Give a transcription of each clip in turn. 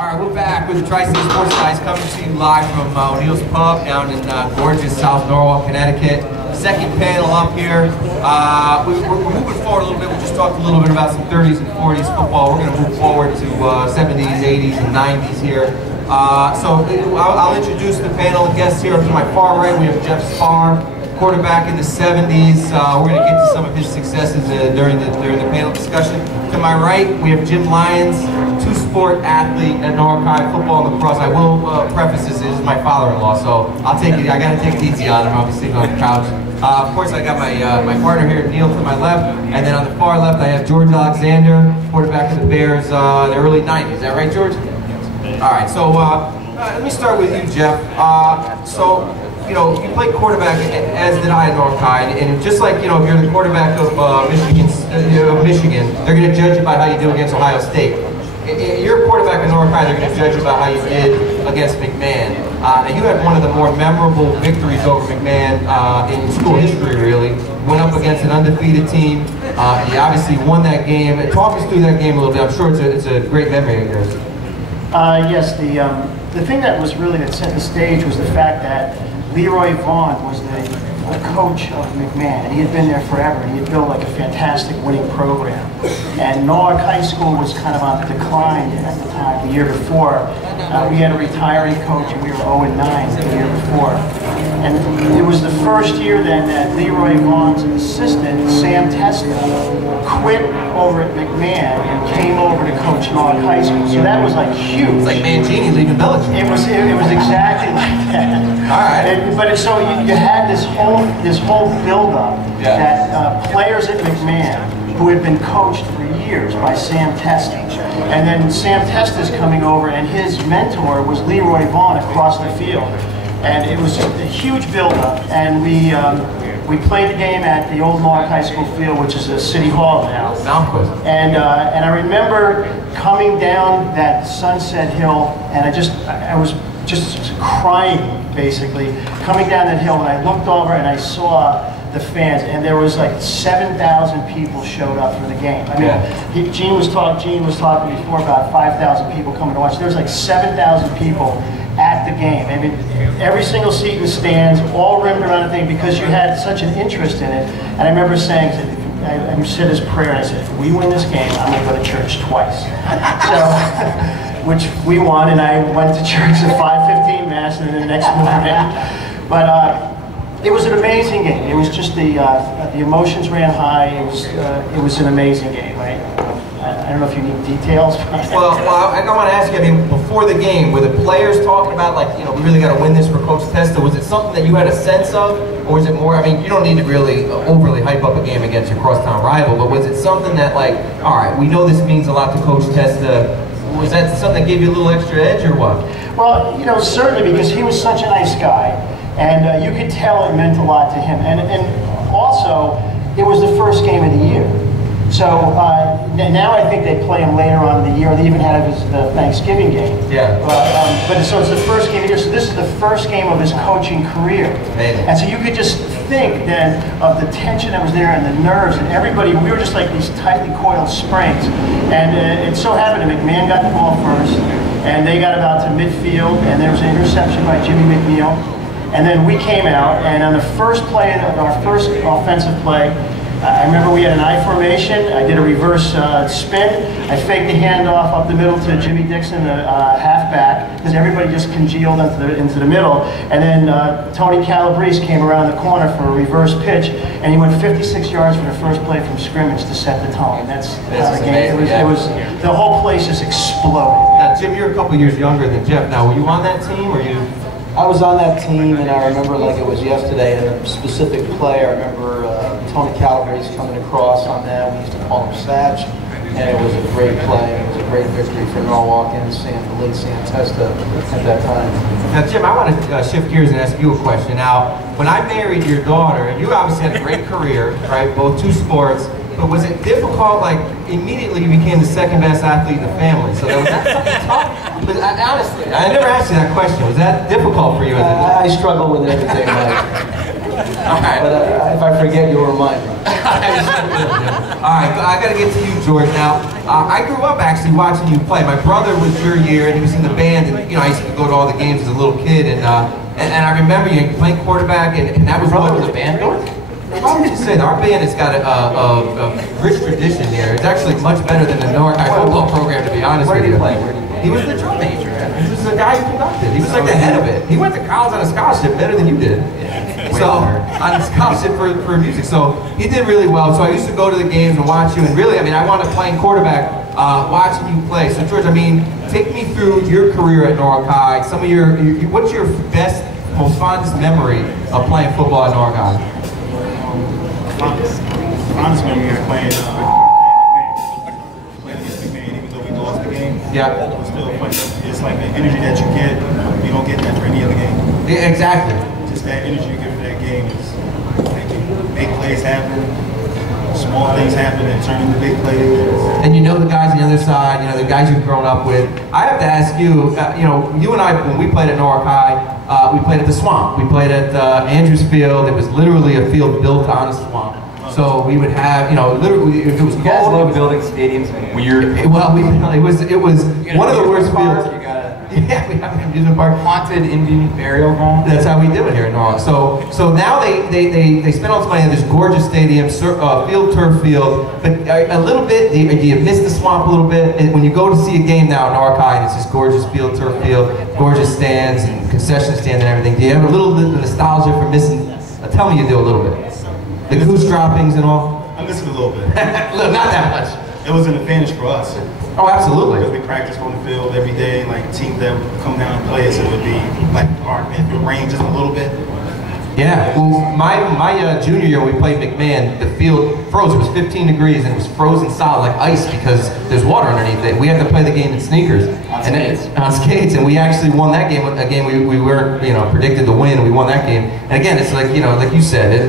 All right, we're back with the Tri-State Sports Guys coming to you live from O'Neill's Pub down in gorgeous South Norwalk, Connecticut. Second panel up here. We're moving forward a little bit. We just talked a little bit about some 30s and 40s football. We're going to move forward to 70s, 80s, and 90s here. So I'll introduce the panel of guests here. To my far right, we have Jeff Spahr, quarterback in the 70s. We're going to get to some of his successes during the panel discussion. To my right, we have Jim Lyons, two-sport athlete at Norwalk High, football and lacrosse. I will preface this is my father-in-law, so I got to take it easy on him. I'll be sitting on the couch. Of course, I got my partner here, Neal, to my left, and then on the far left, I have George Alexander, quarterback of the Bears in the early 90s. Is that right, George? All right. So let me start with you, Jeff. You know, you played quarterback, as did I at Norwalk High, and just like, you know, if you're the quarterback of Michigan, they're going to judge you by how you do against Ohio State. If you're a quarterback at Norwalk High, they're going to judge you by how you did against McMahon. And you had one of the more memorable victories over McMahon in school history, really. Went up against an undefeated team. You obviously won that game. Talk us through that game a little bit. I'm sure it's a great memory of yours. Yes, the thing that set the stage was the fact that Leroy Vaughn was the coach of McMahon, and he had been there forever, and he had built like a fantastic winning program. And Norwalk High School was kind of on the decline at the time, the year before. We had a retiring coach, and we were 0-9 the year before. And it was the first year then that Leroy Vaughn's assistant, Sam Testa, quit over at McMahon and came over to coach Norwalk High School. So that was like huge. It's like Mancini leaving Belichick. It was exactly like that. All right. So you had this whole build-up that players at McMahon who had been coached for years by Sam Testa, and then Sam Testa's coming over, and his mentor was Leroy Vaughn across the field, and it was a huge build-up. And we played the game at the old Norwalk High School field, which is a city hall now. And I remember coming down that Sunset Hill, and I was just crying, basically, coming down that hill, and I looked over and I saw the fans, and there was like 7,000 people showed up for the game. I mean, Gene was talking before about 5,000 people coming to watch. There was like 7,000 people at the game. I mean, every single seat in the stands, all rimmed around the thing, because you had such an interest in it. And I remember saying, I said this prayer, and I said, if we win this game, I'm going to go to church twice. So, which we won, and I went to church at 5:15 Mass, and then the next morning. But it was an amazing game. It was just the emotions ran high. It was an amazing game. I don't know if you need details. Well, I want to ask you. I mean, before the game, were the players talking about, like, you know, we really got to win this for Coach Testa? Was it something that you had a sense of, or was it more? I mean, you don't need to really overly hype up a game against your crosstown rival, but was it something that, like, all right, we know this means a lot to Coach Testa? Was that something that gave you a little extra edge, or what? Well, you know, certainly, because he was such a nice guy, and you could tell it meant a lot to him. And also, it was the first game of the year. So now I think they play him later on in the year. They even had the Thanksgiving game. Yeah. But so it's the first game of the year. So this is the first game of his coaching career. Amazing. And so you could just think then of the tension that was there and the nerves and everybody. We were just like these tightly coiled springs. And it so happened that McMahon got the ball first, and they got about to midfield, and there was an interception by Jimmy McNeil. And then we came out, and on the first play, our first offensive play, I remember we had an I formation. I did a reverse spin. I faked the handoff up the middle to Jimmy Dixon, the halfback, because everybody just congealed into the middle. And then Tony Calabrese came around the corner for a reverse pitch, and he went 56 yards for the first play from scrimmage to set the tone. That's how the game. It was the whole place just exploded. Now, Jim, you're a couple years younger than Jeff. Now, were you on that team, or you? I was on that team, and I remember like it was yesterday. And a specific play, I remember Tony Calabrese coming across on that. We used to call him Satch, and it was a great play. It was a great victory for Norwalk and the late Sam Testa at that time. Now, Jim, I want to shift gears and ask you a question. Now, when I married your daughter, you obviously had a great career, right? Both two sports. But was it difficult, like, immediately you became the second best athlete in the family? So was that something tough? But honestly, I never asked you that question. Was that difficult for you? I struggle with everything. Like, right. But if I forget, you'll remind me. All right, I got to get to you, George. Now, I grew up actually watching you play. My brother was your year, and he was in the band, and I used to go to all the games as a little kid, and I remember you playing quarterback, and that was Brother what was a band door? How would you say that? Our band has got a rich tradition here. It's actually much better than the Norwalk football program, to be honest with you. Where did he play? He was the drum major. He was the guy who conducted. He was like the head of it. He went to college on a scholarship, better than you did. So, on a scholarship for music. So, he did really well. So, I used to go to the games and watch you. And really, I mean, I wound up playing quarterback, watching you play. So, George, I mean, take me through your career at Norwalk High. Some of what's your best, most fondest memory of playing football at Norwalk High? Fondest memory of playing against McMahon, even though we lost the game. Yeah. It was still fun. It's like the energy that you get, you don't get that for any other game. Yeah, exactly. Just that energy you get for that game is like you make plays happen, small things happen and turn into big plays. And you know the guys on the other side, the guys you've grown up with. I have to ask you, you and I, when we played at Norwalk High, we played at the Swamp. We played at Andrews Field. It was literally a field built on a swamp. So we would have, literally, if it was cold. You guys love building stadiums weird. Well, it was one of the worst fields. You got Yeah, we have an amusement park. haunted Indian burial ground. That's how we do it here in Norwalk. So now they spend all this money on this gorgeous stadium, turf field. But a little bit, do you miss the Swamp a little bit? And when you go to see a game now at Norwalk High, and it's this gorgeous turf field, gorgeous stands and concession stand and everything. Do you have a little bit of nostalgia for missing? Tell me you do a little bit. The goose droppings and all. I miss it a little bit. Look, not that much. It was an advantage for us. Oh, absolutely. Because we practice on the field every day, like teams that would come down and play us, it would be like, all right, if it rained just a little bit. Yeah, well, my junior year when we played McMahon, the field froze. It was 15 degrees and it was frozen solid like ice because there's water underneath it. We had to play the game in sneakers. On skates, and we actually won that game. A game we weren't, predicted to win. We won that game. And again, it's like, like you said,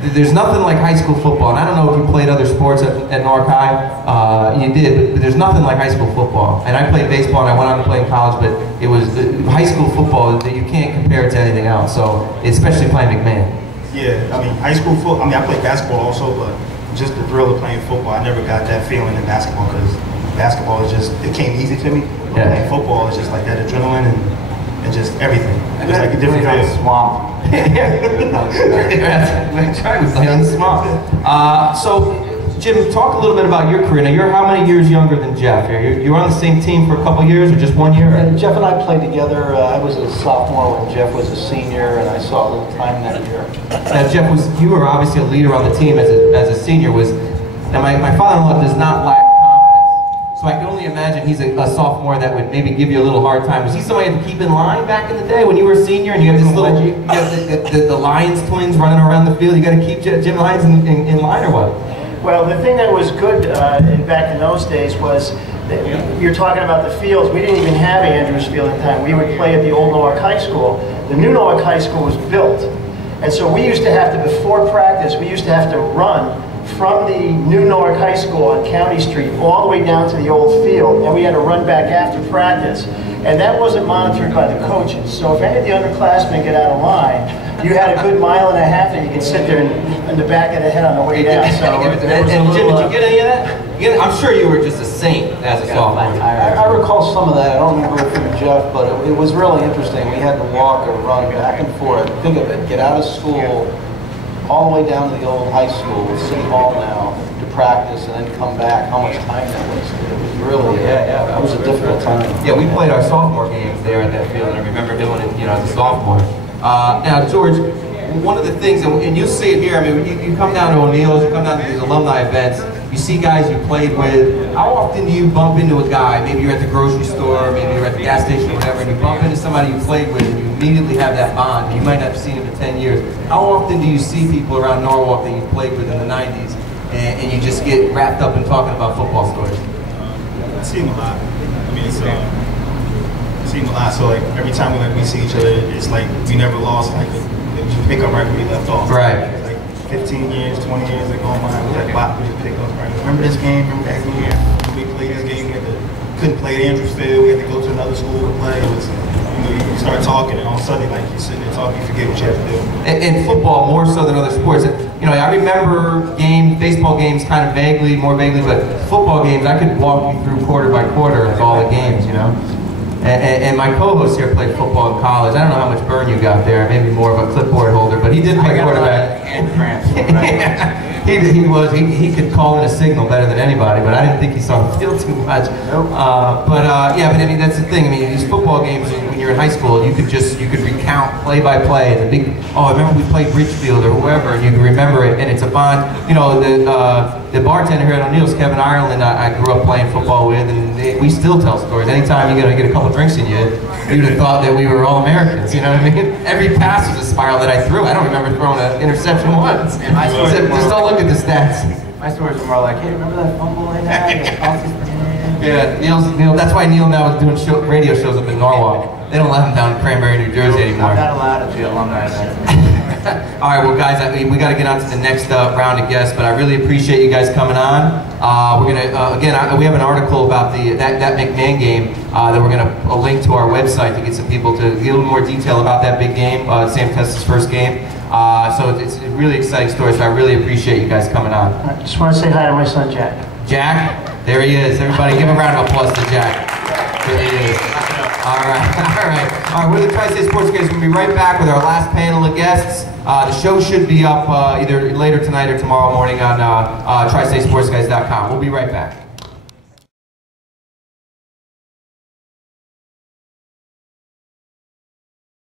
there's nothing like high school football. And I don't know if you played other sports at Norwalk High. You did, but there's nothing like high school football. And I played baseball, and I went on to play in college, but it was high school football that you can't compare it to anything else. So, especially playing McMahon. Yeah, I mean, high school football. I mean, I played basketball also, but just the thrill of playing football, I never got that feeling in basketball because basketball is it came easy to me. Yeah. Playing football is just like that adrenaline and just everything. It was like a different feel. Swamp. That's right, we played on the Swamp. So, Jim, talk a little bit about your career. Now, you're how many years younger than Jeff here? You were on the same team for a couple years, or just 1 year? And Jeff and I played together. I was a sophomore when Jeff was a senior, and I saw a little time that year. Now, Jeff, you were obviously a leader on the team as a senior. Now, my father-in-law does not lack confidence, so I can only imagine he's a sophomore that would maybe give you a little hard time. Was he somebody to keep in line back in the day when you were a senior and you have this little, the Lyons twins running around the field? You got to keep Jim Lyons in line, or what? Well, the thing that was good back in those days was that you're talking about the fields. We didn't even have Andrews Field at the time. We would play at the old Norwalk High School. The new Norwalk High School was built. And so we used to have to, before practice, we used to have to run from the new Norwalk High School on County Street all the way down to the old field, and we had to run back after practice. And that wasn't monitored by the coaches. So if any of the underclassmen get out of line, you had a good mile and a half and you could sit there in the back of the head on the way down. So and Jim, did you get any of that? I'm sure you were just a saint as a sophomore. I recall some of that. I don't remember it from Jeff, but it was really interesting. We had to walk or run back and forth. Think of it, get out of school, all the way down to the old high school, City Hall now, to practice and then come back. How much time that was. It was really, it was a difficult time. Yeah, we played our sophomore games there at that field, and I remember doing it, as a sophomore. Now, George, one of the things, and you'll see it here, I mean, you come down to O'Neill's, you come down to these alumni events, you see guys you played with. How often do you bump into a guy, maybe you're at the grocery store, maybe you're at the gas station or whatever, and you bump into somebody you played with, and you immediately have that bond, you might not have seen him in 10 years. How often do you see people around Norwalk that you played with in the 90s, and you just get wrapped up in talking about football stories? I see him a lot. I mean, I see him a lot. So like every time we see each other, it's like we never lost. Like we just pick up right where we left off. Right. Like 15 years, 20 years ago, we like Bop, we just pick up right. Remember this game? Remember that game? We played this game. Couldn't play at Andrews Field. We had to go to another school to play. It was you start talking, and all of a sudden, like, you're sitting there talking, you forget what you have to do. In football, more so than other sports. You know, I remember baseball games kind of vaguely, more vaguely, but football games, I could walk you through quarter by quarter, like all the games, you know? And my co-host here played football in college. I don't know how much burn you got there, maybe more of a clipboard holder, but he did play quarterback. He could call in a signal better than anybody, but I didn't think he saw the field too much. Yeah, but I mean, that's the thing. I mean, these football games, when you're in high school, you could recount play by play. The big, I remember we played Richfield or whoever, and you can remember it, and it's a bond. You know, the bartender here at O'Neill's, Kevin Ireland, I grew up playing football with, and we still tell stories. Anytime you get a couple drinks in you, you'd have thought that we were all Americans. You know what I mean? Every pass was a spiral that I threw. I don't remember throwing an interception once. Just don't look at the stats. My stories are more like, hey, remember that fumble I had? Yeah, Neil. That's why Neil now is doing radio shows up in Norwalk. They don't let him down in Cranberry, New Jersey anymore. I'm not allowed at the alumni event. All right, well, guys, we got to get on to the next round of guests, but I really appreciate you guys coming on. We're gonna again, we have an article about that McMahon game that we're gonna link to our website to get some people to get a little more detail about that big game, Sam Test's first game. So it's a really exciting story. So I really appreciate you guys coming on. I just want to say hi to my son Jack. Jack, there he is. Everybody, give a round of applause to Jack. There he is. All right. We're the Tri-State Sports Guys. We're going to be right back with our last panel of guests. The show should be up either later tonight or tomorrow morning on TriStateSportsGuys.com. We'll be right back.